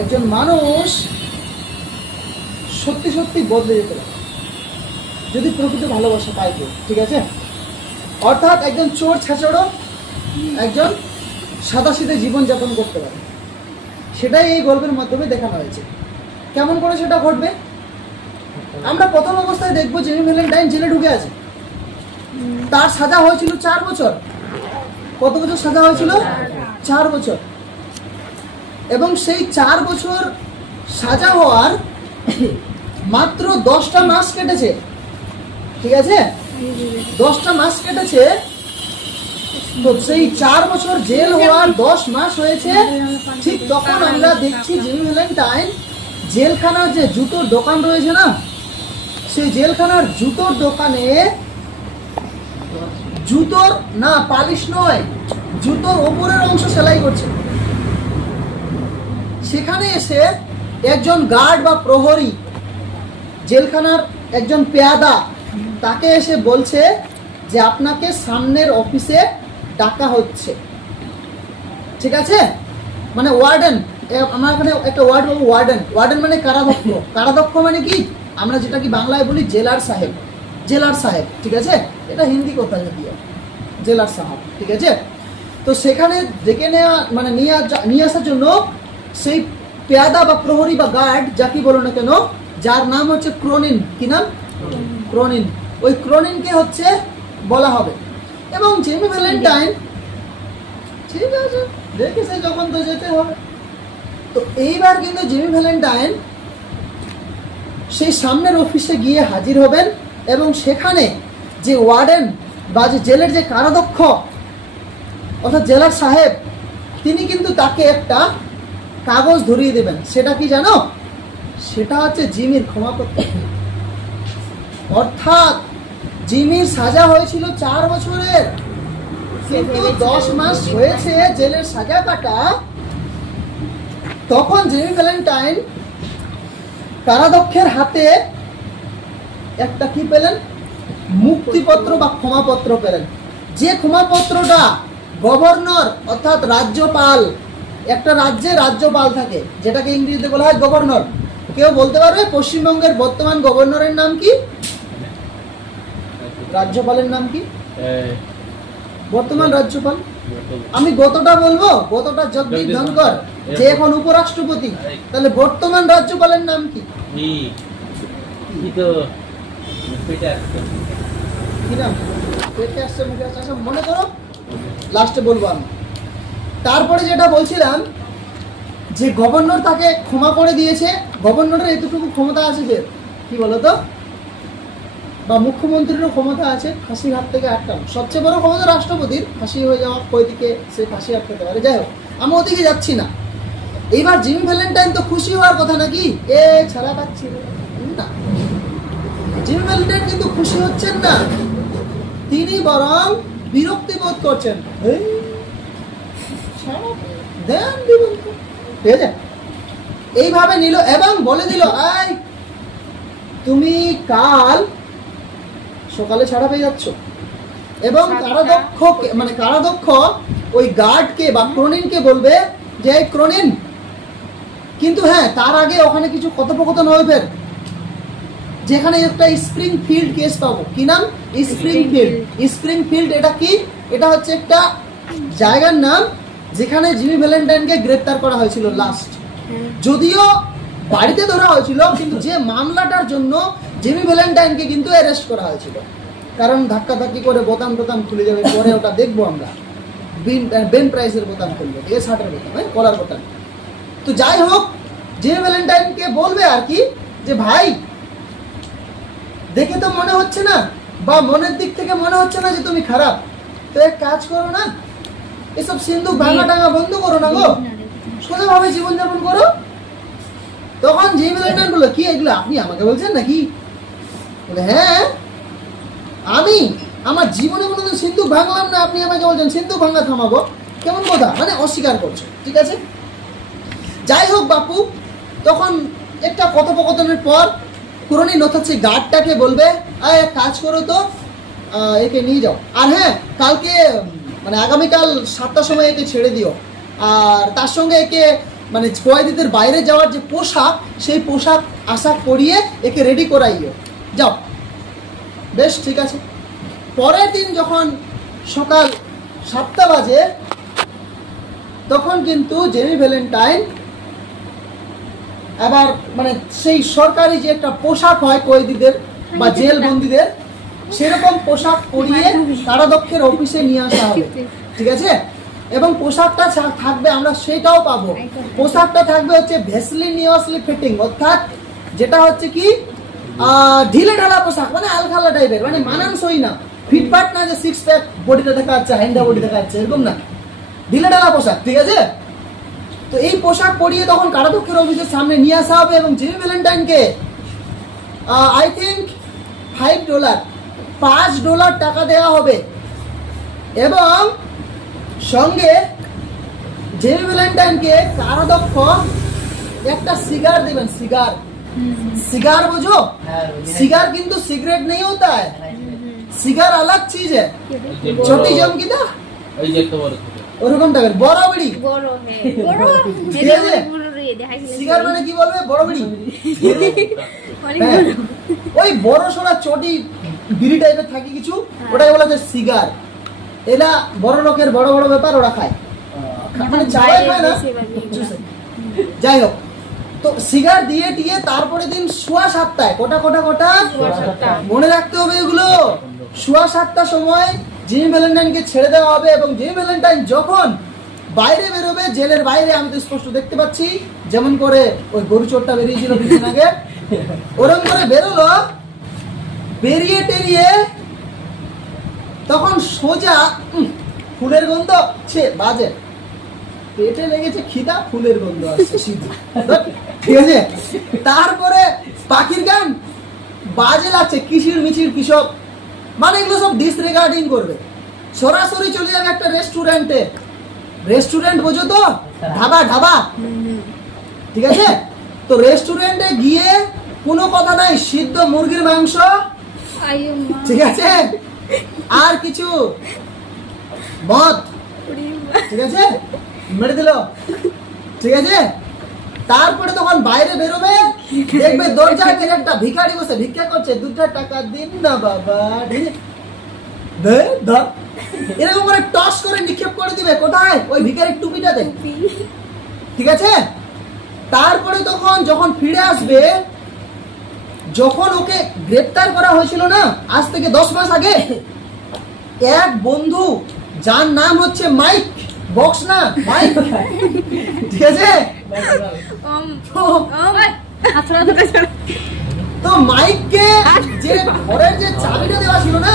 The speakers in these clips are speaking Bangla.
একজন মানুষ সত্যি সত্যি বদলে যেতে পারে যদি প্রকৃত ভালোবাসা পায় কেউ, ঠিক আছে? অর্থাৎ একজন চোর ছেঁচড়ো একজন সাদাসিধে জীবনযাপন করতে পারে, সেটাই এই গল্পের মাধ্যমে দেখানো হয়েছে। কেমন করে সেটা ঘটবে? আমরা প্রথম অবস্থায় দেখবো জিমি ভ্যালেন্টাইন জেলে ঢুকে আছে, তার সাজা হয়েছিল 4 বছর। কত বছর সাজা হয়েছিল? 4 বছর। এবং সেই 4 বছর সাজা হওয়ার মাত্র 10টা মাস কেটেছে, ঠিক আছে? 10টা মাস কেটেছে। তো সেই 4 বছর জেল হওয়ার 10 মাস হয়েছে, ঠিক তখন আমরা দেখছি জিমি ভ্যালেন্টাইন জেলখানার যে জুতোর দোকান রয়েছে না, সেই জেলখানার জুতোর দোকানে জুতোর না পালিশ নয়, জুতোর ওপরের অংশ সেলাই করছে। সেখানে এসে একজন গার্ড বা প্রহরী, জেলখানার একজন পেয়াদা, তাকে এসে বলছে যে আপনাকে সামনের অফিসে ডাকা হচ্ছে, ঠিক আছে? মানে ওয়ার্ডেন, আমার এখানে একটা ওয়ার্ড বলবো, ওয়ার্ডেন। ওয়ার্ডেন মানে কারাধ্যক্ষ। কারাধ্যক্ষ মানে কি? আমরা যেটা কি বাংলায় বলি জেলার সাহেব। জেলার সাহেব, ঠিক আছে? এটা হিন্দি কথা যদিও, জেলার সাহেব, ঠিক আছে? তো সেখানে ডেকে নেওয়া মানে নিয়ে আসার জন্য সেই পেয়াদা বা প্রহরী বা গার্ড, যাকে বলো না কেন, যার নাম হচ্ছে ক্রোনিন। কি নাম? ক্রোনিন। ওই ক্রোনিনকে হচ্ছে বলা হবে। এবং জিমি ভ্যালেন্টাইন ঠিক আছে দেখেছে যখন, তো যেতে হবে। তো এইবার কিন্তু জিমি ভ্যালেন্টাইন সেই সামনের অফিসে গিয়ে হাজির হবেন এবং সেখানে যে ওয়ার্ডেন বা যে জেলের যে কারাধ্যক্ষ অর্থাৎ জেলার সাহেব, তিনি কিন্তু তাকে একটা কাগজ ধরিয়ে দেবেন। সেটা কি জানো? সেটা হচ্ছে জিমির ক্ষমাপত্র। অর্থাৎ জিমির সাজা হয়েছিল 4 বছরের, কিন্তু 10 মাস হয়েছে জেলের সাজা কাটা। তখন জিমি ভ্যালেন্টাইন কারাধ্যক্ষের হাতে একটা কি পেলেন? মুক্তিপত্র বা ক্ষমাপত্র পেলেন। যে ক্ষমাপত্রটা গভর্নর অর্থাৎ রাজ্যপাল, একটা রাজ্যে রাজ্যপাল থাকে, যেটাকে ইংরেজিতে বলা হয় গভর্নর। কেউ বলতে পারবে পশ্চিমবঙ্গের বর্তমান গভর্নরের নাম কি? রাজ্যপালের নাম কি? বর্তমান রাজ্যপাল। আমি গতটা বলবো, গতটা জগদীপ ধনকর, যে এখন উপরাষ্ট্রপতি। তাহলে বর্তমান রাজ্যপালের নাম কি? কি নাম? পেটে আসছে, মুখে আসছে, মনে করো, লাস্টে বলবো আমি। তারপরে যেটা বলছিলাম যে গভর্নর তাকে ক্ষমা করে দিয়েছে। গভর্নরের এতটুকু ক্ষমতা আছে যে কি বলতো, বা মুখ্যমন্ত্রীরও ক্ষমতা আছে ফাঁসির হাত থেকে আটকানো। সবচেয়ে বড় ক্ষমতা রাষ্ট্রপতির, ফাঁসি হয়ে যাওয়া, কই দিকে সে ফাঁসি আটকাতে পারে। যাই হোক, আমি ওদিকে যাচ্ছি না। এইবার জিমি ভ্যালেন্টাইন তো খুশি হওয়ার কথা নাকি, এ ছাড়া পাচ্ছি না। জিমি ভ্যালেন্টাইন কিন্তু খুশি হচ্ছেন না, তিনি বরং বিরক্তি বোধ করছেন। ঠিক আছে, এইভাবে নিল এবং বলে দিল, আই তুমি কাল সকালে ছাড়া পেয়ে যাচ্ছ। এবং কারাধ্যক্ষ মানে কারাধ্যক্ষ ওই গার্ডকে বা ক্রোনিনকে বলবে যে ক্রোনিন, কিন্তু হ্যাঁ তার আগে ওখানে কিছু কথোপকথন হবে, যেখানে একটা স্প্রিংফিল্ড কেস পাবো। কি নাম? স্প্রিংফিল্ড। স্প্রিংফিল্ড এটা কি? এটা হচ্ছে একটা জায়গার নাম যেখানে জিমি ভ্যালেন্টাইনকে গ্রেপ্তার করা হয়েছিল লাস্ট। যদিও বাড়িতে ধরা হয়েছিল, কিন্তু যে মামলাটার জন্য জিমি ভ্যালেন্টাইনকে কিন্তু অ্যারেস্ট করা হয়েছিল। কারণ ধাক্কাধাক্কি করে বোতাম টোতাম খুলে যাবে, পরে ওটা দেখবো আমরা। বেন প্রাইসের বোতাম খুলবে, ঠিক আছে, শার্টের বোতাম, কলার বোতাম। তো যাই হোক, জিমি ভ্যালেন্টাইনকে বলবে আর কি যে ভাই, দেখে তো মনে হচ্ছে না, বা মনের দিক থেকে মনে হচ্ছে না যে তুমি খারাপ, তো এক কাজ করো না, এসব সিন্ধুক ভাঙা টাঙা বন্ধ করো না গো, সোজাভাবে জীবনযাপন করো। তখন জিমি ভ্যালেন্টাইন বললো, কি এগুলো আপনি আমাকে বলছেন নাকি? বলে হ্যাঁ, আমি আমার জীবনে কোনোদিন সিন্ধুক ভাঙলাম না, আপনি আমাকে বলছেন সিন্ধুক ভাঙা থামাবো? কেমন কথা, মানে অস্বীকার করছো, ঠিক আছে। যাই হোক বাপু, তখন একটা কথোপকথনের পর ক্রোনিন অর্থাৎ সেই গার্ডটাকে বলবে, এক কাজ করো তো, একে নিয়ে যাও। আর হ্যাঁ, কালকে মানে আগামীকাল 7টার সময় একে ছেড়ে দিও। আর তার সঙ্গে একে মানে কয়েদিদের বাইরে যাওয়ার যে পোশাক, সেই পোশাক আশাক পরিয়ে একে রেডি করাইও, যাও। বেশ, ঠিক আছে। পরের দিন যখন সকাল 7টা বাজে, তখন কিন্তু জেমি ভ্যালেন্টাইন আবার মানে সেই সরকারি যে একটা পোশাক হয় কয়েদিদের বা জেল বন্দীদের, সেরকম পোশাক পরিয়ে কারাধ্যক্ষের অফিসে নিয়ে আসা হবে, ঠিক আছে? এবং পোশাকটা থাকবে, আমরা সেটাও পাবো। পোশাকটা থাকবে হচ্ছে ভেসলিনিয়াসলি ফিটিং, অর্থাৎ যেটা হচ্ছে কি ঢিলে ঢালা পোশাক, মানে আলখাল্লা টাইপের, মানে মানানসই না, ফিটফাট না, যে সিক্স প্যাক বডিটা দেখা যাচ্ছে, হ্যান্ডা বডি দেখা যাচ্ছে, এরকম না, ঢিলে ঢালা পোশাক, ঠিক আছে? তো এই পোশাক পরিয়ে তখন কারাধ্যক্ষের অফিসের সামনে নিয়ে আসা হবে এবং জিমি ভ্যালেন্টাইনকে আই থিঙ্ক $5 $5 টাকা দেওয়া হবে এবং সঙ্গে জেমি ভ্যালেন্টাইনকে কারাধ্যক্ষ একটা সিগার দেবেন। সিগার, सिगार बुझो, सिगार किंतु सिगरेट नहीं होता है, सिगार अलग चीज है, छोटी जम की था ওরকম টাইপের বড় বিড়ি, বড় হ্যাঁ বড় ঠিক আছে, সিগার মানে কি বলবে, বড় বিড়ি, ওই বড় সরা চটি বিড়ি টাইপের থাকে কিছু, ওটাকে বলা হয় সিগার। এলা বড় লোকের বড় বড় ব্যাপার ওরা খায়, মানে চায় খায় না, যাই হোক। তো সিগার দিয়ে টিয়ে তারপরে দিন সোয়া 7টায়, কোটা মনে রাখতে হবে এগুলো, সোয়া 7টার সময় জিমি ভ্যালেন্টাইনকে ছেড়ে দেওয়া হবে এবং জিমি ভ্যালেন্টাইন যখন বাইরে বেরোবে, জেলের বাইরে, আমি তো স্পষ্ট দেখতে পাচ্ছি যেমন করে ওই গরু চোরটা বেরিয়েছিল কিছুদিন আগে, ওরকম করে বেরোলো, বেরিয়ে টেরিয়ে তখন সোজা ফুলের গন্ধ বাজে, পেটে লেগেছে খিদা, ফুলের গন্ধ আসছে সিধা, ঠিক আছে? তারপরে পাখির গান বাজে লাগছে, কিশির মিচির কিসব, মানে এগুলো সব ডিসরিগার্ডিং করবে, সরাসরি চলে যাবে একটা রেস্টুরেন্টে, রেস্টুরেন্ট বোঝো তো, ধাবা, ঠিক আছে? তো রেস্টুরেন্টে গিয়ে কোনো কথা নাই, সিদ্ধ মুরগির মাংস, ঠিক আছে, আর কিছু মদ, ঠিক আছে, মেরে দিল, ঠিক আছে? তারপরে তখন বাইরে বেরোবে, দেখবে দরজায় একটা ভিখারি বসে ভিক্ষা করছে, 2 টাকা দিন না বাবা, এরকম করে টস করে নিক্ষেপ করে দিবে, কোথায়? ওই ভিখারির টুপিটাতে, ঠিক আছে? তারপরে তখন যখন ফিরে আসবে, যখন ওকে গ্রেপ্তার করা হয়েছিল না আজ থেকে 10 মাস আগে, এক বন্ধু যার নাম হচ্ছে মাইক, বক্স না মাইক, ঠিক আছে? তো মাইককে যে ঘরের যে চাবিটা দেওয়া ছিল না,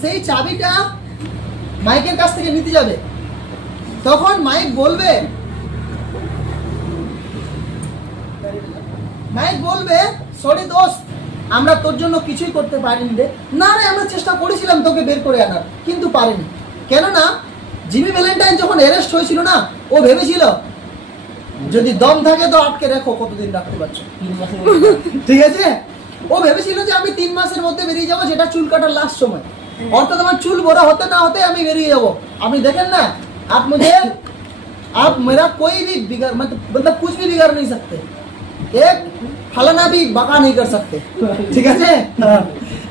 সেই চাবিটা মাইকের কাছ থেকে নিতে যাবে, তখন মাইক বলবে সরি দোস্ত, আমরা তোর জন্য কিছুই করতে পারিনি রে, না রে আমরা চেষ্টা করেছিলাম তোকে বের করে আনার, কিন্তু পারিনি। কেননা জিমি ভ্যালেন্টাইন যখন অ্যারেস্ট হয়েছিল না, ও ভেবেছিল যদি দম থাকে তো আটকে রাখো, কতদিন রাখতে পারছো, ঠিক আছে? ও ভেবেছিল যে আমি 3 মাসের মধ্যে বেরিয়ে যাবো, যেটা চুল কাটার লাস্ট সময়, অর্থাৎ আমার চুল বড় হতে না হতে আমি বেরিয়ে যাবো। আপনি দেখেন না, आप मेरा कोई भी बिगाड़, मतलब कुछ भी बिगाड़ नहीं सकते, एक फलाना भी बाका नहीं कर सकते, ঠিক আছে?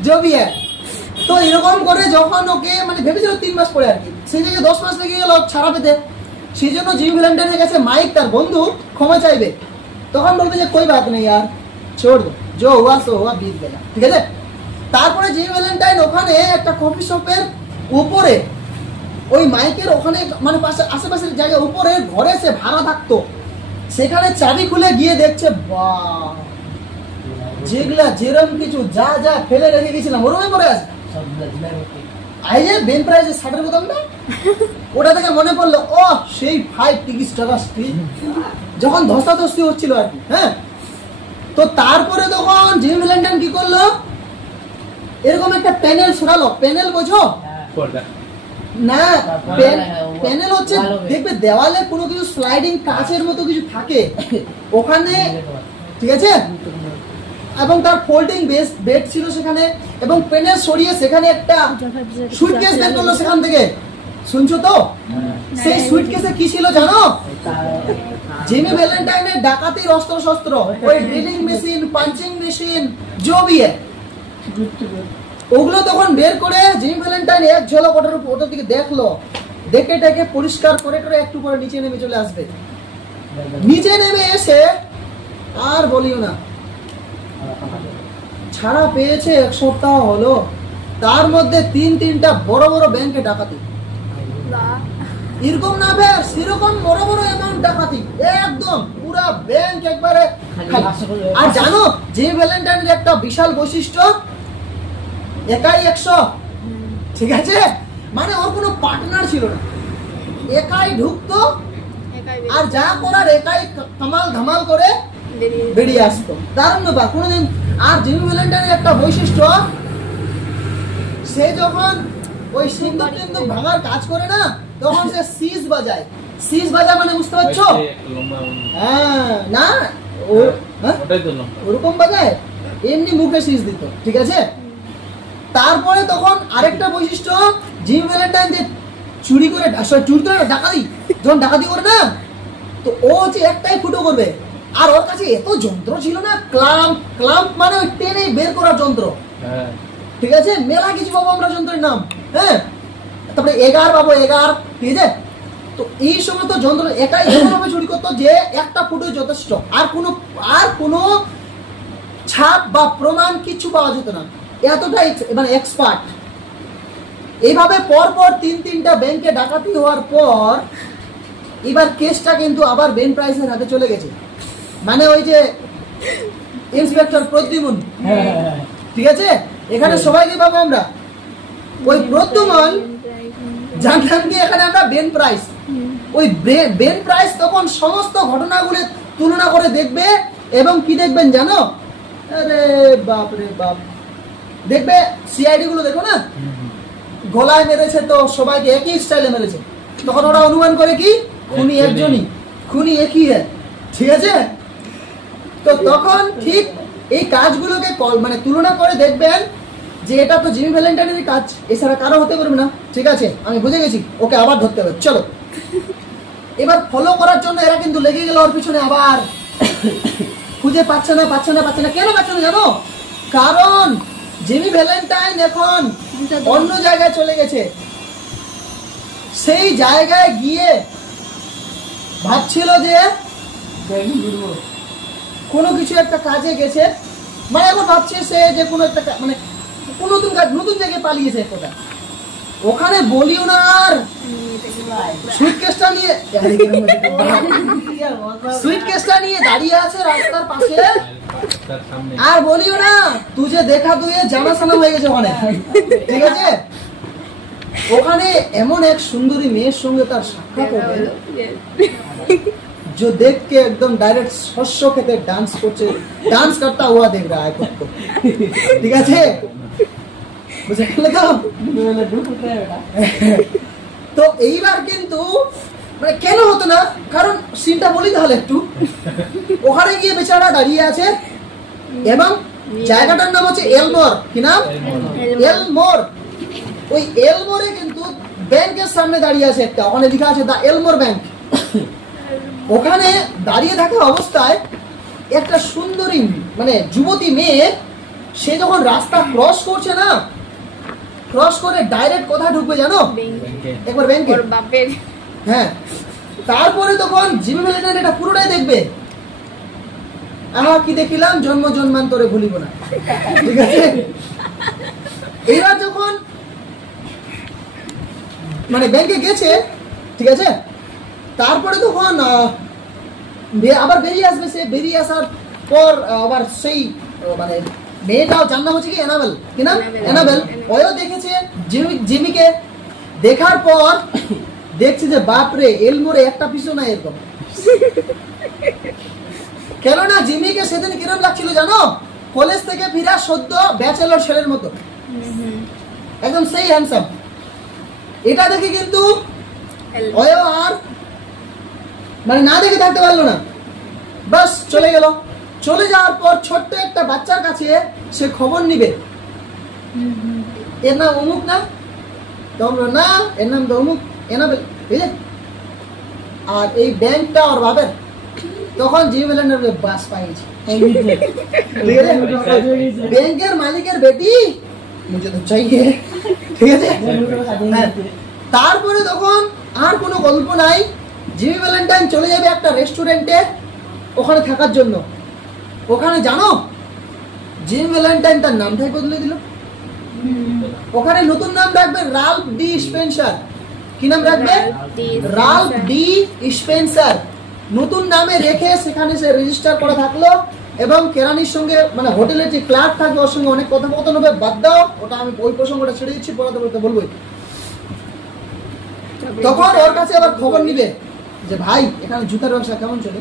जो भी है। তো এরকম করে যখন ওকে মানে ভেবেছিল 3 মাস পরে আর কি, সেই জায়গায় 10 মাস লেগে গেল ছাড়া পেতে, সেই জন্য জিমি ভ্যালেন্টাইনের কাছে মাইক তার বন্ধু ক্ষমা চাইবে, তখন বলবে যে कोई बात नहीं यार, छोड़ दो, जो हुआ सो हुआ, बीत गया, ঠিক আছে? তারপরে জিমি ভ্যালেন্টাইন ওখানে একটা কফি শপের উপরে, ওই মাইকের ওখানে মানে আশেপাশের জায়গায় উপরে ঘরে সে ভাড়া থাকতো, সেখানে চাবি খুলে গিয়ে দেখছে, বাহ, যেগুলা যেরকম কিছু যা যা ফেলে রেখে গেছিলাম ওরকমই পড়ে আছে, এই যে বেন প্রাইজের শার্টের বোতামটা, ওটা থেকে মনে পড়লো, ও সেই 5 টিকিট টাকা স্ট্রিট, যখন ধস্তাধস্তি হচ্ছিল আর কি, হ্যাঁ? তো তারপরে তখন জিমি ভ্যালেন্টাইন কি করলো, এরকম একটা প্যানেল সরালো, প্যানেল বোঝো না, প্যানেল হচ্ছে দেখবে দেওয়ালে কোনো কিছু স্লাইডিং কাচের মতো কিছু থাকে ওখানে, ঠিক আছে? এবং তার ফোল্ডিং বেড ছিল সেখানে, এবং প্যানেল সরিয়ে সেখানে একটা সুটকেস বের করলো সেখান থেকে, শুনছো তো? সেই সুটকেসে কি ছিল জানো? जिमी वैलेंटाइन है डाकातिर अस्त्र शस्त्र ওই ড্রিলিং মেশিন পাঞ্চিং মেশিন जो भी है ওগুলো তখন বের করে জিমি ভ্যালেন্টাইন এক ঝলক ওটার দিকে দেখলো, দেখে টেকে পরিষ্কার করে করে একটু পরে নিচে নেমে চলে আসবে। নিচে নেমে এসে আর বলিও না, ছাড়া পেয়েছে 1 সপ্তাহ হলো, তার মধ্যে 3-3টা বড় বড় ব্যাংকে ডাকাতি। এরকম না ভাই, সেরকম বড় বড় অ্যামাউন্ট ডাকাতি, একদম পুরো ব্যাংক একবারে খালি। আর জানো জিমি ভ্যালেন্টাইনের একটা বিশাল বৈশিষ্ট্য, একাই 100, ঠিক আছে, মানে ওর কোনো পার্টনার ছিল না, একাই ঢুকতো আর যা করার একাই কামাল ধামাল করে বেরিয়ে আসতো। দারুণ ব্যাপার কোনোদিন। আর জিমি ভ্যালেন্টাইনের একটা বৈশিষ্ট্য, সে যখন ওই সিন্দুক টিন্দুক ভাঙার কাজ করে না, তখন সে সিজ বাজায়। সিজ বাজায় মানে বুঝতে পারছো? হ্যাঁ, না ওরকম বাজায়, এমনি মুখে সিজ দিত, ঠিক আছে। তারপরে তখন আরেকটা বৈশিষ্ট্য, জিমি ভ্যালেন্টাইন যে চুরি করে ডাকাতি, যখন ডাকাতি করে না, তো ও হচ্ছে একটাই ফুটো করবে। আর ওর কাছে এত যন্ত্র ছিল না, ক্লাম্প মানে ওই টেনে বের করার যন্ত্র, ঠিক আছে, মেলা কিছু পাবো আমরা যন্ত্রের নাম, হ্যাঁ। তারপরে এগার পাবো, এগার, ঠিক আছে। তো এই সমস্ত যন্ত্র একাই এমনভাবে চুরি করতো যে একটা ফুটো যথেষ্ট, আর কোনো ছাপ বা প্রমাণ কিছু পাওয়া যেত না, এতটাই মানে এক্সপার্ট। এইভাবে পরপর 3-3টা ব্যাংকে ডাকাতি হওয়ার পর এবার কেসটা কিন্তু আবার বেন প্রাইসের হাতে চলে গেছে, মানে ওই যে ইন্সপেক্টর প্রদ্যুমন, ঠিক আছে। এখানে সবাইকে পাবো আমরা, ওই প্রদ্যুমন জানলাম কি এখানে আমরা বেন প্রাইস। ওই বেন প্রাইস তখন সমস্ত ঘটনাগুলো তুলনা করে দেখবে, এবং কি দেখবেন জানো, আরে বাপ রে বাপ, দেখবে সিআইডি গুলো দেখো না, গলায় মেরেছে তো সবাইকে একই স্টাইলে মেরেছে, তখন ওরা অনুমান করে কি খুনি একজনই, খুনি একই, ঠিক আছে। তো তখন ঠিক এই কাজগুলোকে মানে তুলনা করে দেখবেন যে এটা তো জিমি ভ্যালেন্টাইনের কাজ, এছাড়া কারো হতে পারবে না, ঠিক আছে, আমি বুঝে গেছি, ওকে আবার ধরতে হবে, চলো। এবার ফলো করার জন্য এরা কিন্তু লেগে গেল ওর পিছনে, আবার খুঁজে পাচ্ছে না। কেন পাচ্ছে না জানো? কারণ জিমি ভ্যালেন্টাইন এখন অন্য জায়গায় চলে গেছে। সেই জায়গায় গিয়ে ভাবছিল যে কোনো কিছু একটা কাজে গেছে, মানে এখন ভাবছে সে যে কোনো একটা মানে নতুন জায়গায় পালিয়েছে একটা, ওখানে বলিও না। আর সুইটকেসটা নিয়ে দাঁড়িয়ে আছে রাস্তার পাশে, আর বলিও না, তুঝে দেখা তুই জানাশোনা হয়ে গেছে ওখানে, ঠিক আছে। ওখানে এমন এক সুন্দরী মেয়ের সঙ্গে তার সাক্ষাৎ হবে, जो देख के एकदम डायरेक्ट शस्य खेते डांस করছে, डांस करता हुआ देख रहा है खुद को, ঠিক আছে, বুঝে গেল? তো এইবার কিন্তু মানে কেন হতো না, কারণ সিনটা বলি তাহলে একটু। ওখানে গিয়ে বেচারা দাঁড়িয়ে আছে, এবং জায়গাটার নাম হচ্ছে এলমোর। কি নাম? এলমোর। ওই এলমোরে কিন্তু ব্যাংকের সামনে দাঁড়িয়ে আছে একটা, ওখানে লেখা আছে দা এলমোর ব্যাংক। ওখানে দাঁড়িয়ে থাকা অবস্থায় একটা সুন্দরী মানে যুবতী মেয়ে, সে যখন রাস্তা ক্রস করছে না, ক্রস করে ডাইরেক্ট কোথায় ঢুকবে জানো? একবার ব্যাংকে। হ্যাঁ, তারপরে তখন জিমি ভ্যালেন্টাইন এটা পুরোটাই দেখবে, আহা কি দেখিলাম, জন্ম জন্মান্তরে ভুলিব না, ঠিক আছে। এরা যখন মানে ব্যাংকে গেছে, ঠিক আছে, তারপরে তখন আবার বেরিয়ে আসবে। সে বেরিয়ে আসার পর আবার সেই মানে মেয়েটাও, যার নাম হচ্ছে কি এনাবেল, কি নাম? এনাবেল। ওও দেখেছে জিমিকে, দেখার পর দেখছে যে বাপরে এলমোরে একটা পিছু নাই এরকম। কেননা জিমিকে সেদিন কিরম লাগছিল জানো? কলেজ থেকে ফিরা সদ্য ব্যাচেলর ছেলের মতো, একদম সেই হ্যান্ডসাম। এটা দেখে কিন্তু ওও আর মানে না দেখে থাকতে পারলো না, বাস চলে গেল। চলে যাওয়ার পর ছোট্ট একটা বাচ্চার কাছে সে খবর নিবে, এর নাম অমুক না, তোমরা না, এর নাম তো অমুক, এনাবেল, ঠিক আছে। আর এই ব্যাংকটা ওর বাপের, তখন জিমি ভ্যালেন্টাইন বাস পাইছে, ব্যাংকের মালিকের বেটি মুঝে তো চাইয়ে, ঠিক আছে। তারপরে তখন আর কোনো গল্প নাই, জিমি ভ্যালেন্টাইন চলে যাবে একটা রেস্টুরেন্টে ওখানে থাকার জন্য। ওখানে জানো জিমি ভ্যালেন্টাইন তার নামটাই বদলে দিল, ওখানে নতুন নাম রাখবে রাল্ফ ডি স্পেন্সার। কি নাম রাখবে? Ralph D Spencer. নতুন নামে রেখে সেখানে সে রেজিস্টার করা থাকলো এবং কেরানির সঙ্গে মানে হোটেলের যে ক্লার্ক থাকবে ওর সঙ্গে অনেক কথোপকথন হবে। বাদ দাও ওটা, আমি ওই প্রসঙ্গটা ছেড়ে দিচ্ছি, পড়াতে পড়তে বলবোই। তখন ওর কাছে আবার খবর নিবে যে ভাই এখানে জুতার ব্যবসা কেমন চলে।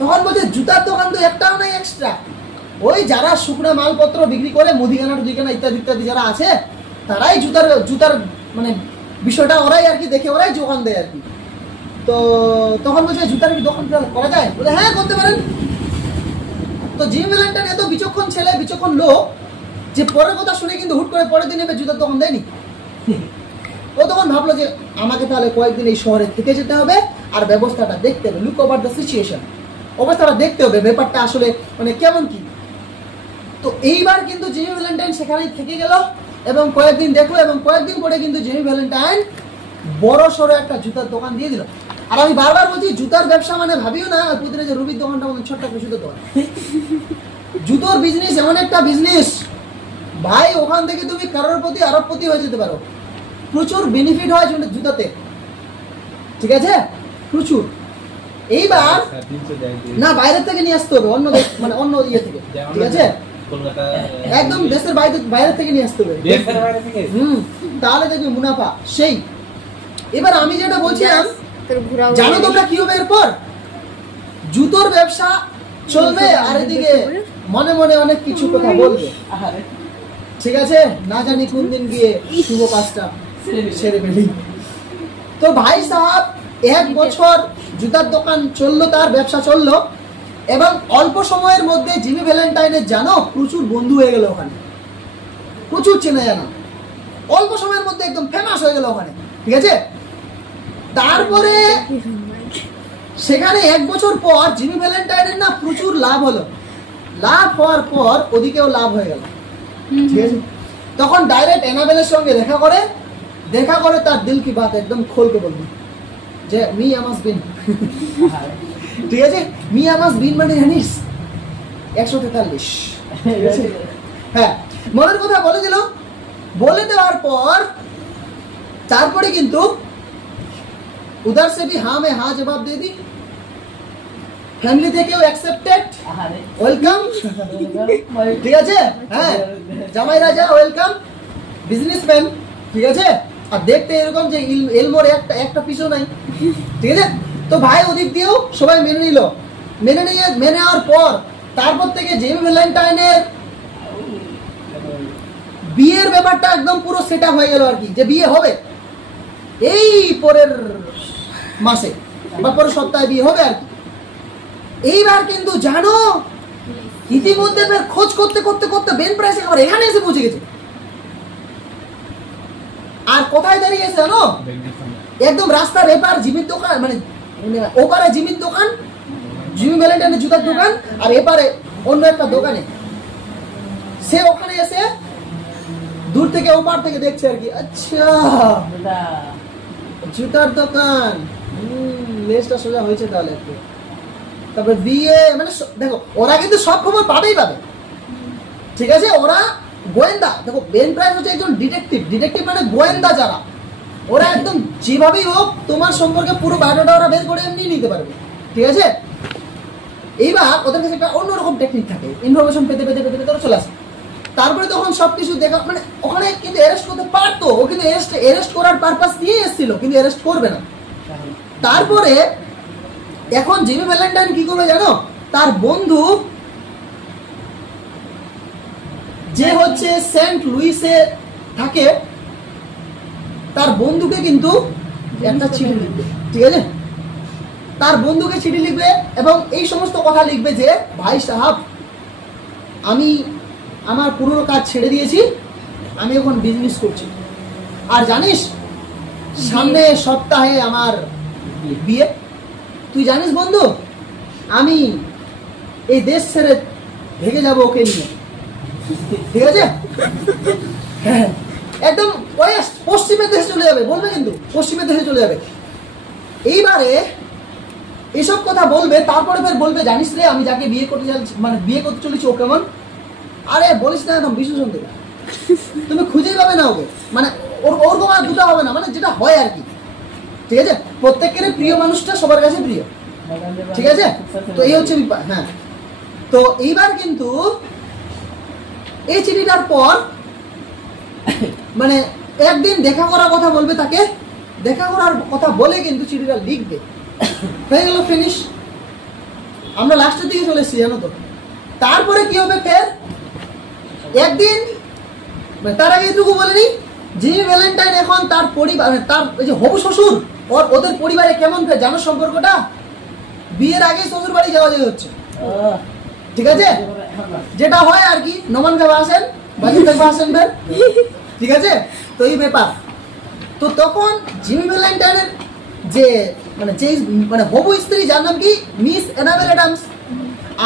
তখন বলছে জুতার দোকান তো একটাও নাই এক্সট্রা, ওই যারা শুকনো মালপত্র বিক্রি করে মুদিখানা টুদিখানা ইত্যাদি ইত্যাদি যারা আছে তারাই জুতার মানে বিষয়টা ওরাই আর কি দেখে, ওরাই যোগান দেয় আর কি। তো তখন বলছে জুতার কি দোকান করা যায়? বলে হ্যাঁ করতে পারেন। তো জিমি ভ্যালেন্টাইন এত বিচক্ষণ ছেলে, বিচক্ষণ লোক যে পরের কথা শুনে কিন্তু হুট করে পরের দিন এবার জুতার দোকান দেয়নি। ও তখন ভাবলো যে আমাকে তাহলে কয়েকদিন এই শহরে থেকে যেতে হবে আর ব্যবস্থাটা দেখতে হবে, লুক ওভার দ্য সিচুয়েশন, অবস্থাটা দেখতে হবে ব্যাপারটা আসলে মানে কেমন কি। তো এইবার কিন্তু জিমি ভ্যালেন্টাইন সেখানেই থেকে গেল এবং কয়েকদিন দেখলো এবং কয়েকদিন পরে কিন্তু জিমি ভ্যালেন্টাইন বড় সড়ো একটা জুতার দোকান দিয়ে দিল। আর আমি বারবার বলছি জুতার ব্যবসা মানে ভাবিও না প্রতিদিন যে রুবির দোকানটা মানে ছোট্ট একটা জুতোর দোকান। জুতোর বিজনেস এমন একটা বিজনেস ভাই, ওখান থেকে তুমি কারোরপতি আরবপতি হয়ে যেতে পারো। প্রচুর বেনিফিট হয় জুতাতে, ঠিক আছে, প্রচুর। এইবার না বাইরে থেকে নিয়ে আসতে হবে, অন্য মানে অন্য ইয়ে থেকে, ঠিক আছে, একদম দেশের বাইরে থেকে নিয়ে আসতে হবে। তাহলে দেখবি মুনাফা সেই। এবার আমি যেটা বলছিলাম জানো তোমরা কি হবে এরপর? জুতোর ব্যবসা চলবে আর এদিকে মনে মনে অনেক কিছু কথা বলবে, ঠিক আছে, না জানি কোন দিন গিয়ে শুভ কাজটা সেরে ফেলি। তো ভাই সাহেব 1 বছর জুতার দোকান চললো, তার ব্যবসা চললো এবং অল্প সময়ের মধ্যে জিমি ভ্যালেন্টাইনের জানো প্রচুর বন্ধু হয়ে গেল ওখানে, প্রচুর চেনা জানা, অল্প সময়ের মধ্যে একদম ফেমাস হয়ে গেল ওখানে, ঠিক আছে। তারপরে সেখানে 1 বছর পর জিমি ভ্যালেন্টাইনের না প্রচুর লাভ হলো, লাভ হওয়ার পর ওদিকেও লাভ হয়ে গেল, ঠিক আছে। তখন ডাইরেক্ট এনাবেলের সঙ্গে দেখা করে তার দিল কি বাত একদম খোলকে বলবি যে মি আমাস বিন, ঠিক আছে, মি আমাস বিন মানে জানিস 143, ঠিক আছে। হ্যাঁ মনের কথা বলে দিল, বলে দেওয়ার পর তারপরে কিন্তু উদার সে ভি হ্যাঁ মে হ্যাঁ জবাব দিয়ে দি, ফ্যামিলি থেকেও অ্যাকসেপ্টেড, ওয়েলকাম, ঠিক আছে, হ্যাঁ জামাই রাজা ওয়েলকাম, বিজনেসম্যান, ঠিক আছে, আর দেখতে এরকম যে এলমোর একটা পিছু নাই, ঠিক আছে। তো ভাই ওদিক দিয়েও সবাই মেনে নিল, মেনে নেওয়ার পর তারপর থেকে জিমি ভ্যালেন্টাইনের বিয়ের ব্যাপারটা একদম পুরো সেট আপ হয়ে গেল আর কি, যে বিয়ে হবে এই পরের মাসে বা পরের সপ্তাহে বিয়ে হবে আর কি। এইবার কিন্তু জানো ইতিমধ্যে খোঁজ করতে করতে করতে বেন প্রাইস আবার এখানে এসে পৌঁছে গেছে। আর কোথায় দাঁড়িয়েছে জানো? একদম রাস্তার এপার জিমির দোকান, মানে ওপারে জিমির দোকান, জিমি ভ্যালেন্টাইনের জুতার দোকান, আর এপারে অন্য একটা দোকানে। সে ওখানে এসে দূর থেকে ওপার থেকে দেখছে আর কি, আচ্ছা জুতার দোকান, লেজটা সোজা হয়েছে তাহলে একটু। তারপরে বিয়ে, মানে দেখো ওরা কিন্তু সব খবর পাবেই পাবে, ঠিক আছে। ওরা গোয়েন্দা, দেখো বেন প্রাইস হচ্ছে একজন ডিটেকটিভ মানে গোয়েন্দা যারা, ওরা একদম যেভাবেই হোক তোমার সম্পর্কে পুরো বায়োডাটা ওরা বের করে এমনি নিতে পারবে, ঠিক আছে। এইবার ওদের কাছে একটা অন্যরকম টেকনিক থাকে, ইনফরমেশন পেতে পেতে পেতে পেতে চলে আসে। তারপরে তখন সবকিছু দেখা, মানে ওখানে কিন্তু অ্যারেস্ট করতে পারতো, ও কিন্তু অ্যারেস্ট করার পারপাস দিয়ে এসেছিল, কিন্তু অ্যারেস্ট করবে না। তারপরে এখন জিমি ভ্যালেন্টাইন কি করবে জানো? তার বন্ধু যে হচ্ছে সেন্ট লুইসে থাকে, তার বন্ধুকে কিন্তু একটা চিঠি লিখবে, ঠিক আছে। তার বন্ধুকে চিঠি লিখবে এবং এই সমস্ত কথা লিখবে যে ভাই সাহেব আমি আমার পুরনো কাজ ছেড়ে দিয়েছি, আমি এখন বিজনেস করছি, আর জানিস সামনে সপ্তাহে আমার বিয়ে, তুই জানিস বন্ধু, আমি এই দেশ ছেড়ে ভেগে যাবো ওকে নিয়ে, ঠিক আছে? হ্যাঁ, একদম পশ্চিমের দেশে চলে যাবে, বলবে কিন্তু পশ্চিমের দেশে চলে যাবে। এইবারে এসব কথা বলবে, তারপরে ফের বলবে জানিস রে আমি যাকে বিয়ে করতে যাচ্ছি, মানে বিয়ে করতে চলেছি ও কেমন। আরে বলিস না, একদম বিশ্বজন থেকে তুমি খুঁজেই পাবে না ওকে, মানে ওরকম আর দুটো হবে না, মানে যেটা হয় আর কি, ঠিক আছে? প্রত্যেকের প্রিয় মানুষটা সবার কাছে প্রিয়, ঠিক আছে? তো এই হচ্ছে ব্যাপার। হ্যাঁ, তো এইবার কিন্তু এই চিঠিটার পর মানে একদিন দেখা করার কথা বলবে তাকে, দেখা করার কথা বলে কিন্তু চিঠিটা লিখবে, হয়ে গেল, ফিনিশ। আমরা লাস্টের দিকে চলে এসেছি, জানো তো। তারপরে কি হবে ফের একদিন, তার আগে এটুকু বলেনি, জিমি ভ্যালেন্টাইন এখন তার পরিবার, তার যে হবু শ্বশুর ওদের পরিবারে কেমন ফের জানো সম্পর্কটা, বিয়ের আগে শ্বশুর বাড়ি যাওয়া যাওয়া হচ্ছে, ঠিক আছে? যেটা হয় আর কি, নমান ভাবে আসেন, বাজির ভাবে আসেন ফের, ঠিক আছে? তো এই ব্যাপার। তো তখন জিমি ভ্যালেন্টাইনের যে মানে হবু স্ত্রী, যার নাম কি মিস এনাবেল অ্যাডামস,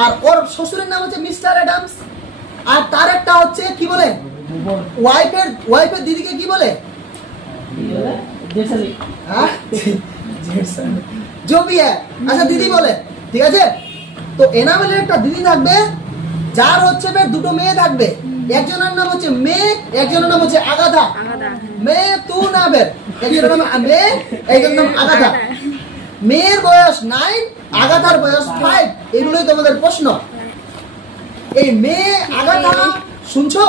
আর ওর শ্বশুরের নাম হচ্ছে মিস্টার অ্যাডামস, আর তার একটা হচ্ছে কি বলে ওয়াইফের দিদিকে কি বলে, আচ্ছা দিদি বলে, ঠিক আছে? তো এনাবেলের একটা দিদি থাকবে, যার হচ্ছে দুটো মেয়ে থাকবে, একজনের নাম হচ্ছে মেয়ে, একজনের নাম হচ্ছে আগাথা। মেয়ে তু নাবের, একজনের নাম মেয়ে, একজনের নাম আগাথা। মেয়ের বয়স 9, আগাথার বয়স 5। এগুলোই তোমাদের প্রশ্ন। এই মেয়ে আগাথা শুনছো?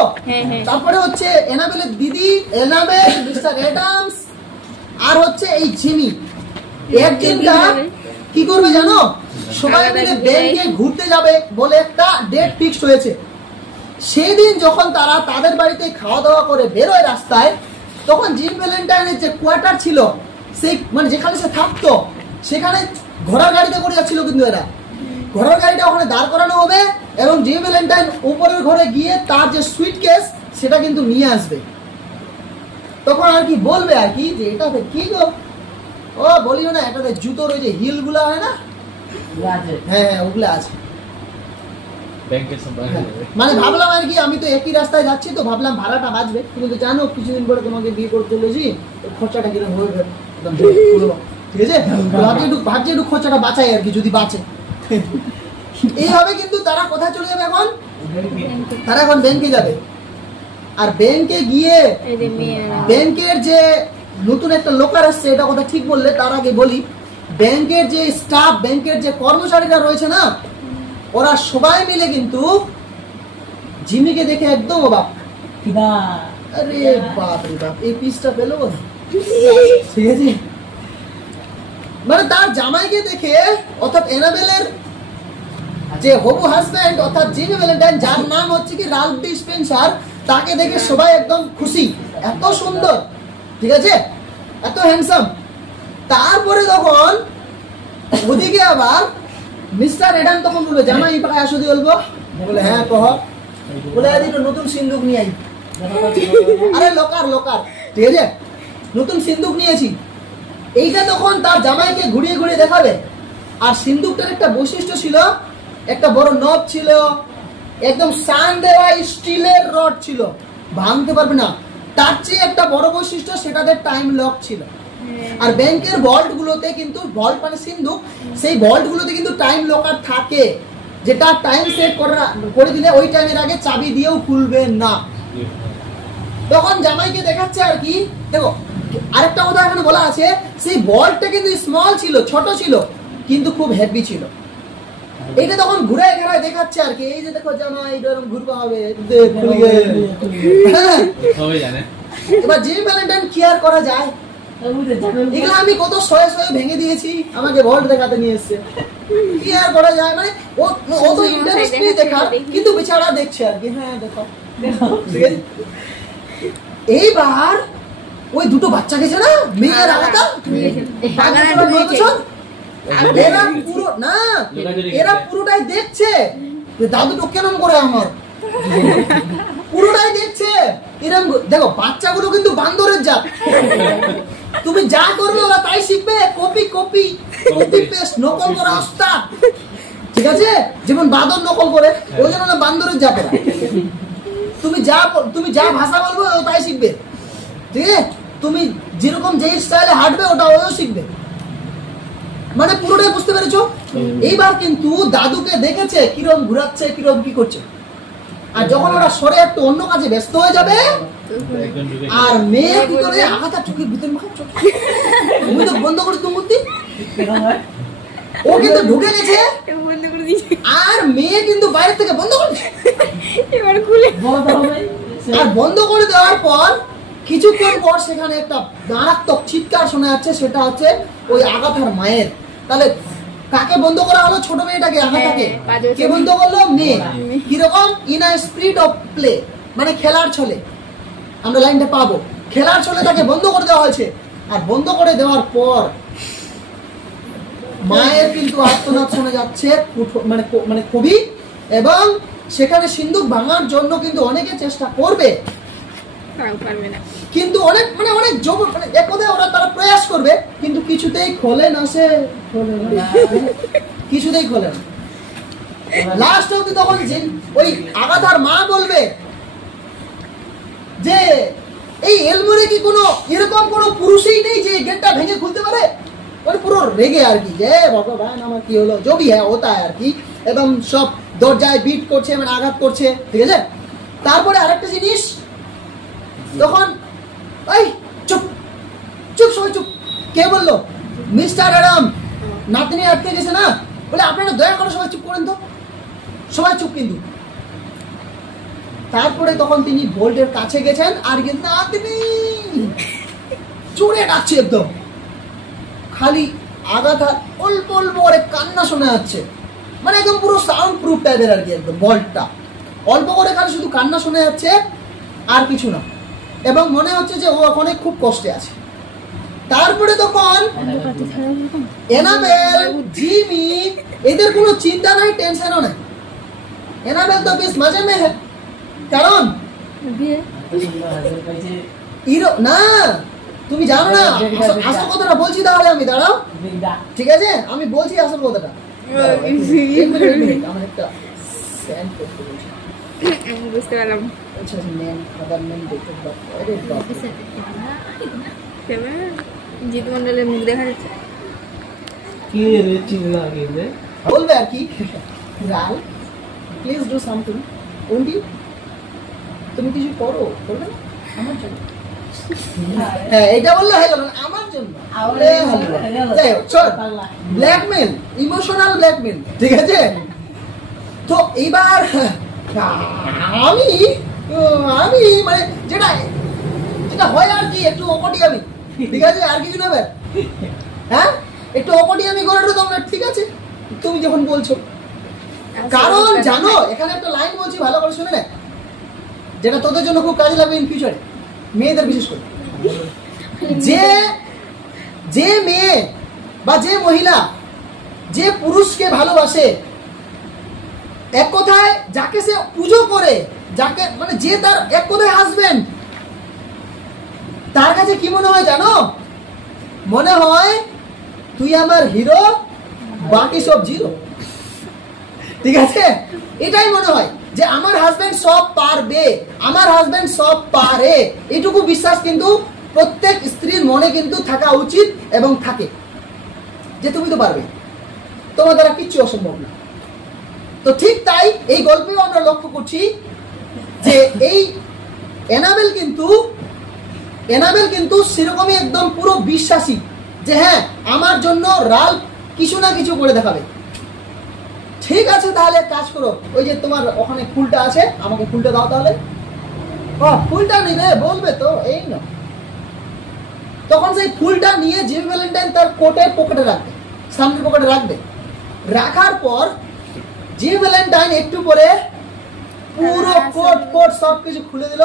তারপরে হচ্ছে এনাবেলের দিদি এনাবেল, মিস্টার অ্যাডামস, আর হচ্ছে এই জিমি। একদিনটা কি করবে জানো, সবাই মিলে ব্যাংকে ঘুরতে যাবে বলে একটা ডেট ফিক্সড হয়েছে। সেই দিন যখন তারা তাদের বাড়িতে খাওয়া দাওয়া করে বেরোয় রাস্তায়, তখন জিম ভ্যালেন্টাইনের যে কোয়ার্টার ছিল, সেই মানে যেখানে সে থাকতো, সেখানে ঘোড়ার গাড়িতে করে যাচ্ছিল কিন্তু এরা। ঘোড়ার গাড়িটা ওখানে দাঁড় করানো হবে এবং জিম ভ্যালেন্টাইন উপরের ঘরে গিয়ে তার যে সুইটকেস সেটা কিন্তু নিয়ে আসবে। তখন আর কি বলবে আর কি যে এটাতে কি গো, ও বলিও না, এটাতে জুতোর ওই যে হিল গুলা হয় না, হ্যাঁ ওগুলো আছে। মানে ভাবলাম আর কি, আমি তো একই রাস্তায় যাচ্ছি, তো ভাবলাম ভাড়াটা বাঁচবে। তুমি তো জানো কিছুদিন পরে তোমাকে বিয়ে করতে চলেছি, খরচাটা কিরকম হবে, ঠিক আছে? ভাবছি একটু খরচাটা বাঁচাই আর কি, যদি বাঁচে। এইভাবে কিন্তু তারা কোথায় চলে যাবে এখন, তারা এখন ব্যাংকে যাবে। আর ব্যাংকে গিয়ে ব্যাংকের যে নতুন একটা লোকার আসছে, এটা কথা ঠিক বললে, তার আগে বলি, ব্যাংকের যে স্টাফ, ব্যাংকের যে কর্মচারীরা রয়েছে না, ওরা সবাই মিলে কিন্তু জিমিকে দেখে একদম অবাক। আরে বাপ রে বাপ, এই পিসটা পেলো, ঠিক আছে? মানে তার জামাইকে দেখে, অর্থাৎ এনাবেলের যে হবু হাজব্যান্ড অর্থাৎ জিমি ভ্যালেন্টাইন, যার নাম হচ্ছে কি রাল্ফ ডি স্পেন্সার, তাকে দেখে সবাই একদম খুশি, এত সুন্দর, ঠিক আছে, এত হ্যান্ডসাম। তারপরে তখন ওদিকে আবার মিস্টার এডাম তখন বলবে, জামাই পাড়ায় আসো দিয়ে বলবো, বলে হ্যাঁ কহ, বলে আজ নতুন সিন্দুক নিয়ে আই। আরে লোকার, ঠিক আছে, নতুন সিন্দুক নিয়েছি। এইটা তখন তার জামাইকে ঘুরিয়ে ঘুরিয়ে দেখাবে। আর সিন্দুকটার একটা বৈশিষ্ট্য ছিল, একটা বড় নব ছিল, একদম সান দেওয়া স্টিলের রড ছিল, ভাঙতে পারবে না। তার চেয়ে একটা বড় বৈশিষ্ট্য, সেটাতে টাইম লক ছিল। আর ব্যাংকের ভল্ট গুলোতে কিন্তু, ভল্ট মানে সিন্ধুক, সেই ভল্ট গুলোতে কিন্তু টাইম লকার থাকে, যেটা টাইম সেট করে দিলে ওই টাইমের আগে চাবি দিয়েও খুলবে না। তখন জামাইকে দেখাচ্ছে আর কি, দেখো আরেকটা কথা এখানে বলা আছে, সেই ভল্টটা কিন্তু স্মল ছিল, ছোট ছিল, কিন্তু খুব হেভি ছিল। এইটা তখন ঘুরে ঘেরায় দেখাচ্ছে আর কি, এই যে দেখো জামাই এরকম ঘুরবা হবে, এবার জিমি ভ্যালেন্টাইন কি আর করা যায়, এগুলো আমি কত শয়ে শয়ে ভেঙে দিয়েছি, আমাকে ভল্ট দেখাতে নিয়ে এসছে, কি আর করা যায়। মানে ও তো ইন্টারেস্ট নেই দেখার, কিন্তু বেচারা দেখছে আর কি, হ্যাঁ দেখো। এইবার ওই দুটো বাচ্চা গেছে না, মেয়ের আলাদা, এরা পুরোটাই দেখছে, দাদু তো কেমন করে আমার পুরোটাই দেখছে। এরকম দেখো, বাচ্চাগুলো কিন্তু বান্দরের জাত, তুমি যা করবে ওরা তাই শিখবে, কপি কপি কপি পেস্ট, নকল করা ওস্তাদ। ঠিক আছে, যেমন বাঁদর নকল করে, ওই জন্য না বান্দরের জাপে। তুমি যা ভাষা বলবে ও তাই শিখবে, ঠিক আছে? তুমি যেরকম যে স্টাইলে হাঁটবে ওটা ওও শিখবে, মানে পুরোটাই বুঝতে পেরেছো? এইবার কিন্তু দাদুকে দেখেছে কিরম ঘুরাচ্ছে, কিরম কি করছে, আর যখন ওরা সরে একটু অন্য কাজে ব্যস্ত হয়ে যাবে, আর মেয়ে কি করে আঘাত চোখের ভিতর তুমি তো বন্ধ করে তুমি মূর্তি, ও কিন্তু ঢুকে গেছে আর মেয়ে কিন্তু বাইরে থেকে বন্ধ করেছে। এবার খুলে আর বন্ধ করে দেওয়ার পর কিছুক্ষণ পর সেখানে একটা মারাত্মক চিৎকার শোনা যাচ্ছে, সেটা হচ্ছে ওই আগাথার মায়ের। তাহলে কাকে বন্ধ করা হলো? ছোট মেয়েটাকে, আগাথাকে। কে বন্ধ করলো? মেয়ে। কিরকম? In a spirit of play, মানে খেলার ছলে। আমরা লাইনটা পাবো, খেলার ছলে তাকে বন্ধ করে দেওয়া হয়েছে। আর বন্ধ করে দেওয়ার পর মায়ের কিন্তু আর্তনাদ শোনা যাচ্ছে, মানে খুবই, এবং সেখানে সিন্দুক ভাঙার জন্য কিন্তু অনেকে চেষ্টা করবে, কিন্তু অনেক মানে এক কথায় তারা প্রয়াস করবে, কিন্তু কিছুতেই খোলে না, কিছুতেই খোলে না। লাস্ট অবধি তখন ওই আগাথার মা বলবে যে এই এলমোরে কি কোনো এরকম কোনো পুরুষই নেই যে গেটটা ভেঙে খুলতে পারে। মানে পুরো রেগে আর কি, যে ভগবান আমার কি হলো, জবি হ্যাঁ ওটা আর কি, এবং সব দরজায় বিট করছে, মানে আঘাত করছে, ঠিক আছে? তারপরে আরেকটা জিনিস, তখন এই চুপ চুপ, সবাই চুপ। কে বললো? মিস্টার অ্যাডাম, নাতনি আটকে গেছে না, বলে আপনারা দয়া করে সবাই চুপ করেন তো, সবাই চুপ। কিন্তু তারপরে তখন তিনি বোল্টের কাছে গেছেন, আর কিন্তু নাতনি জোরে ডাকছে একদম, খালি আগাথার অল্প অল্প করে কান্না শোনা যাচ্ছে, মানে একদম পুরো সাউন্ড প্রুফ টাইপের আর কি, একদম বলটা অল্প করে খালি শুধু কান্না শোনা যাচ্ছে, আর কিছু না, এবং মনে হচ্ছে যে ও ওখানে খুব কষ্টে আছে। তারপরে তখন এনাবেল, জিমি, এদের কোনো চিন্তা নাই, টেনশনও নাই। এনাবেল তো বেশ মজা মে হ্যাঁ, কারণ না তুমি জানো না আসল কথাটা বলছি, তাহলে আমি দাঁড়াও, ঠিক আছে? আমি বলছি আসল কথাটা। আমার একটা বুঝতে পারলাম, জিৎ মন্ডলের মুখ দেখা যাচ্ছে, বলবে আর কি, প্লিজ ডু সামথিং, তুমি কিছু করো, করবে না আমার জন্য। হ্যাঁ, এটা বললে হয়ে গেল, আমার জন্য। ব্ল্যাকমেল, ইমোশনাল ব্ল্যাকমেল, ঠিক আছে? তো এইবার আমি মানে যেটা হয় আর কি, একটু অকটি আমি, ঠিক আছে? আর কিছু নেবে, হ্যাঁ, একটু অকটি আমি করে তোমরা, ঠিক আছে? তুমি যখন বলছো, কারণ জানো এখানে একটা লাইন বলছি, ভালো করে শুনে না, যেটা তোদের জন্য খুব কাজে লাগবে ইন ফিউচারে, মেয়েদের বিশেষ করে। যে মেয়ে বা যে মহিলা যে পুরুষকে ভালোবাসে, এক কথায় যাকে সে পুজো করে, যাকে মানে যে তার এক কথায় হাজবেন্ড, তার কাছে কি মনে হয় জানো? মনে হয় তুই আমার হিরো, বাকি সব জিরো, ঠিক আছে? এটাই মনে হয় যে আমার হাজবেন্ড সব পারবে, আমার হাজবেন্ড সব পারে, এইটুকু বিশ্বাস কিন্তু প্রত্যেক স্ত্রীর মনে কিন্তু থাকা উচিত, এবং থাকে, যে তুমি তো পারবে, তোমার দ্বারা কিচ্ছু অসম্ভব না। তো ঠিক তাই এই গল্পেও আমরা লক্ষ্য করছি যে এই এনাবেল কিন্তু সেরকমই একদম পুরো বিশ্বাসী, যে হ্যাঁ আমার জন্য রাল কিছু না কিছু করে দেখাবে। ঠিক আছে, তাহলে কাজ করো, ওই যে তোমার ওখানে ফুলটা আছে, আমাকে ফুলটা দাও। তাহলে ফুলটা নিবে, বলবে তো এই না, তখন সেই ফুলটা নিয়ে জিমি ভ্যালেন্টাইন তার কোটের পকেটে রাখবে, সামনের পকেটে রাখবে। রাখার পর জিমি ভ্যালেন্টাইন একটু পরে পুরো কোট সবকিছু খুলে দিল,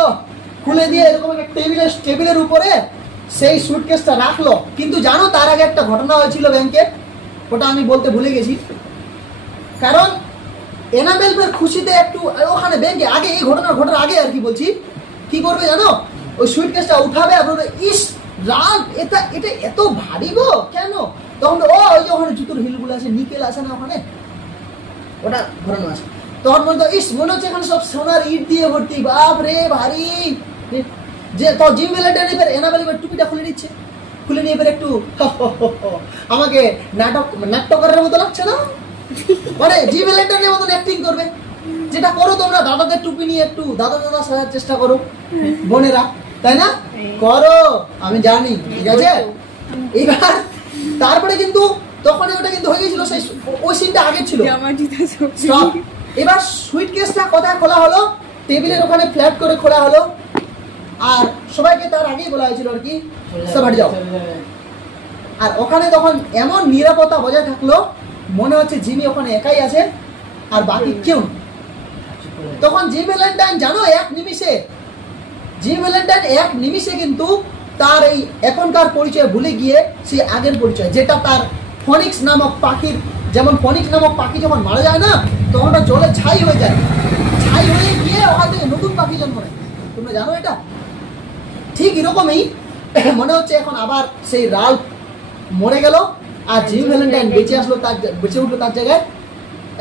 খুলে দিয়ে এরকম একটা টেবিলের উপরে সেই সুটকেসটা রাখলো। কিন্তু জানো তার আগে একটা ঘটনা হয়েছিল ব্যাংকে, ওটা আমি বলতে ভুলে গেছি। কারণ এনাবেল খুশিতে একটু ওখানে ব্যাংকে আগে, এই ঘটনার আগে আর কি বলছি, কি করবে জানো? ওই সুটকেসটা উঠাবে আর বলবে, ইস রাগ, এটা এটা এত ভারী গো কেন? তখন ও ওই যে ওখানে জুতোর হিলগুলো আছে, নিকেল আছে না ওখানে, ওটা ঘোরানো আছে। তখন মনে তো ইস, মনে হচ্ছে এখানে সব সোনার ইট দিয়ে ভর্তি, বাপ রে ভারী। যে তো জিম ভ্যালেন্টাইন এবার এনাবেল এবার টুপিটা খুলে নিচ্ছে, খুলে নিয়ে এবার একটু আমাকে নাট্যকারের মতো লাগছে না, মানে জিম ভ্যালেন্টাইনের মতন অ্যাক্টিং করবে, যেটা করো তোমরা দাদাদের টুপি নিয়ে একটু দাদা দাদা সাজার চেষ্টা করো বোনেরা, তাই না? করো, আমি জানি, ঠিক আছে। এবার তারপরে কিন্তু তখন ওটা কিন্তু হয়ে গেছিল, সেই ওই সিনটা আগে ছিল। Stop. এবার সুইট কেসটা কোথায় খোলা হলো? টেবিলের ওখানে ফ্ল্যাট করে খোলা হলো, আর সবাইকে তার আগেই বলা হয়েছিল আর কি, সব বাড়ি যাও। আর ওখানে তখন এমন নিরাপত্তা বজায় থাকলো, মনে হচ্ছে জিমি ওখানে একাই আছে আর বাকি কেউ নেই। তখন জিম ভ্যালেন্টাইন জানো এক নিমিষে কিন্তু তার এই এখনকার পরিচয় ভুলে গিয়ে সেই আগের পরিচয়, যেটা তার ফনিক্স নামক পাখির, যেমন ফনিক্স নামক পাখি যখন মারা যায় না, তখন ওটা জলে ছাই হয়ে যায়, ছাই হয়ে গিয়ে ওখান থেকে নতুন পাখি জন্ম নেয়। তোমরা জানো এটা? ঠিক এরকমই মনে হচ্ছে এখন আবার সেই রাল্ফ মরে গেল আর জিম ভ্যালেন্টাইন বেঁচে উঠলো তার জায়গায়,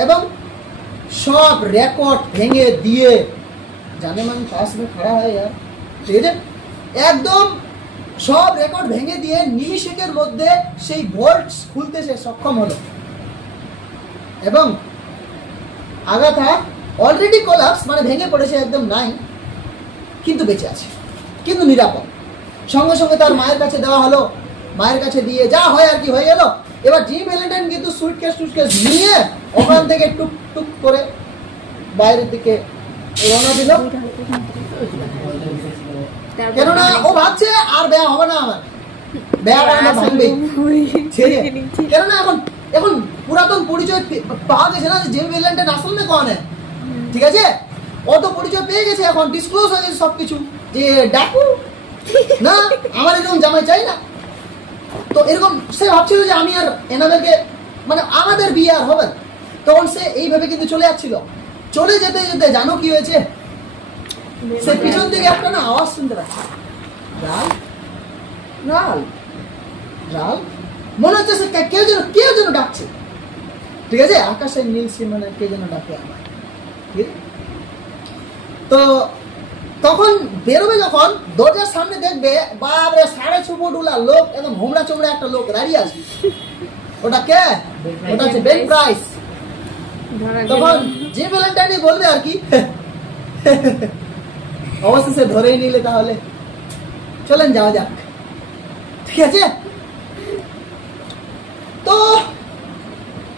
এবং সব রেকর্ড ভেঙে দিয়ে, জানে মান পাশ में खड़ा है यार, ঠিক আছে, একদম সব রেকর্ড ভেঙে দিয়ে নিমিষেকের মধ্যে সেই ভোল্ট খুলতে সে সক্ষম হলো। এবং আগাথা অলরেডি কোলাপস, মানে ভেঙে পড়েছে, একদম নাই, কিন্তু বেঁচে আছে, কিন্তু নিরাপদ। সঙ্গে সঙ্গে তার মায়ের কাছে দেওয়া হলো, মায়ের কাছে দিয়ে যা হয় আর কি হয়ে গেল। এবার জিম ভ্যালেন্টাইন কিন্তু সুটকেস নিয়ে ওখান থেকে টুক টুক করে বাইরের দিকে রওনা দিল, কেননা ও ভাবছে আর বেয়া হবে না, আমার বেয়া ভাঙবে, কেননা এখন পুরাতন পরিচয় পাওয়া গেছে না, জিম ভ্যালেন্টাইন আসলে কোন, ঠিক আছে, অত পরিচয় পেয়ে গেছে, এখন ডিসক্লোজ হয়ে গেছে সবকিছু, যে ডাকু না আমার এরকম জামাই চাই না। তো এরকম সে ভাবছিল যে আমি আর এনাদেরকে, মানে আমাদের বিয়ে আর হবে। তখন সে এইভাবে কিন্তু চলে যাচ্ছিল, চলে যেতে যেতে জানো কি হয়েছে? সে পিছন থেকে একটা না আওয়াজ শুনতে পাচ্ছে, রাল রাল রাল, মনে হচ্ছে সে কেউ যেন ডাকছে, ঠিক আছে, আকাশের নীল সীমানায় কে যেন ডাকে আমার, ঠিক আছে। তো তখন বেরোবে, যখন দরজার সামনে দেখবে, বাপরে 6.5 ফুট উলা লোক, একদম হোমড়া চোমড়া একটা লোক দাঁড়িয়ে আছে। ওটা কে? ওটা হচ্ছে বেন প্রাইস। তখন জিম ভ্যালেন্টাইন বলবে আর কি, অবশেষে ধরেই নিলে, তাহলে চলেন যাওয়া যাক, ঠিক আছে। তো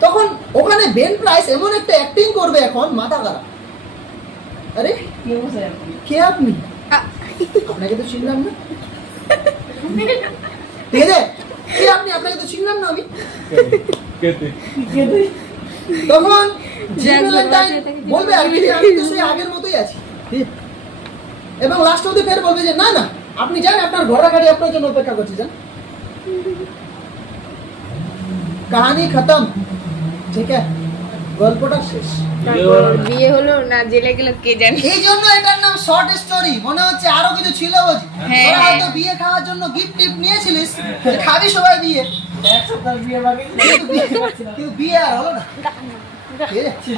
তখন ওখানে বেন প্রাইস এমন একটা অ্যাক্টিং করবে, এখন মাথা খারাপ। আরে কে আপনি? আপনাকে তো চিনলাম না, ঠিক আছে, কে আপনি? আপনাকে তো চিনলাম না আমি। তখন বলবে আর কি, আমি তো সেই আগের মতোই আছি, এবং লাস্ট অবধি ফের বলবে যে না না আপনি যান, আপনার ঘোড়া গাড়ি আপনার জন্য অপেক্ষা করছে, যান, কাহানি খতম, ঠিক আছে, গল্পটা শেষ। বিয়ে হলো না জেলে গেল কে জানে। এই জন্য এটার নাম শর্ট স্টোরি। মনে হচ্ছে আরো কিছু ছিল বুঝি, তোরা হয়তো বিয়ে খাওয়ার জন্য গিফট টিফট নিয়েছিলিস, খাবি সবাই বিয়ে, এক সপ্তাহ বিয়ে বাকি, কিন্তু বিয়ে আর হলো না, ঠিক আছে।